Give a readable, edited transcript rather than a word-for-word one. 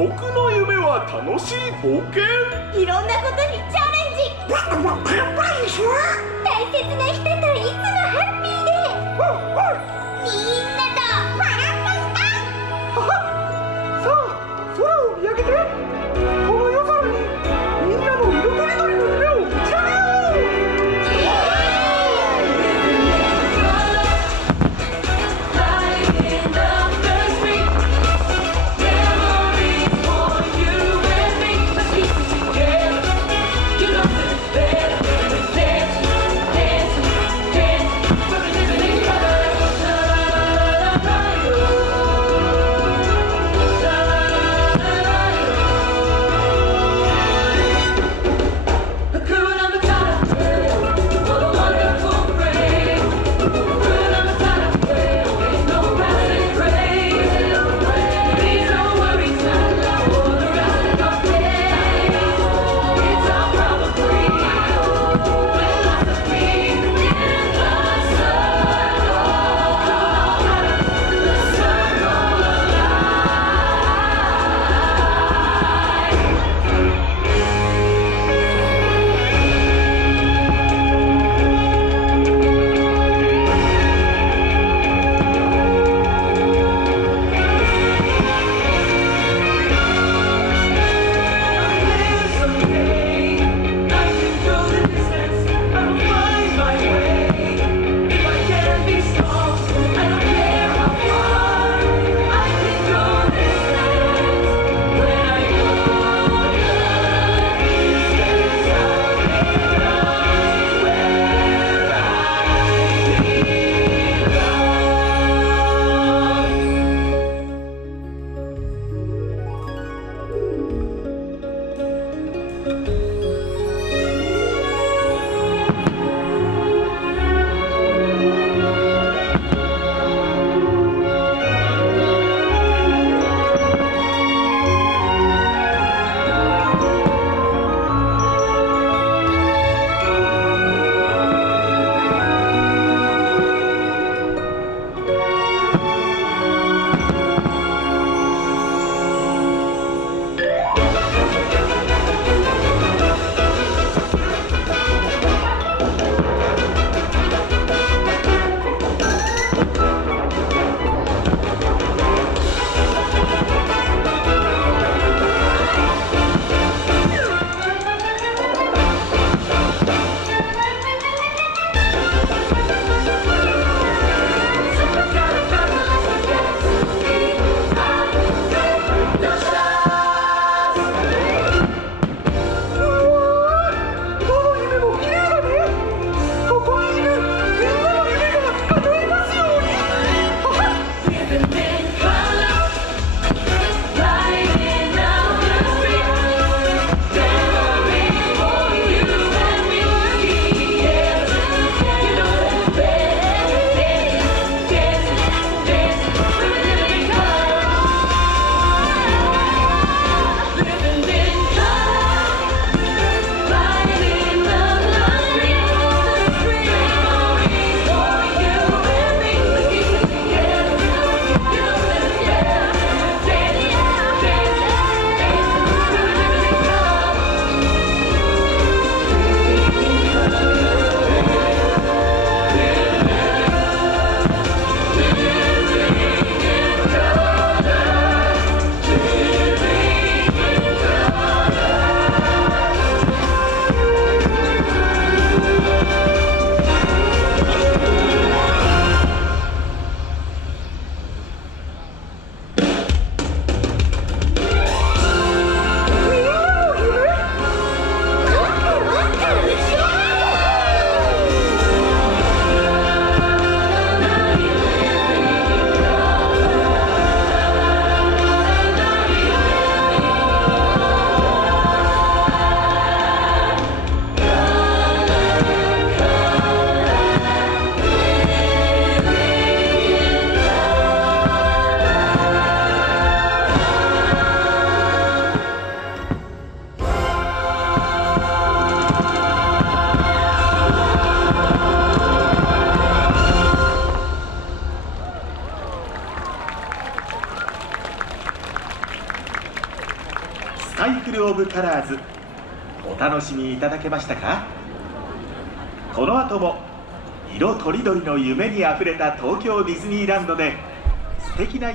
僕の夢は楽しい冒険。いろんなことにチャレンジ。大切な人といつもハッピーで、みんなと笑っていた。さあ空を見上げて、この夜空にみんなの色とりどりの夢を打ち上げよう。サイクル・オブ・カラーズ、お楽しみいただけましたか？この後も色とりどりの夢にあふれた東京ディズニーランドで素敵な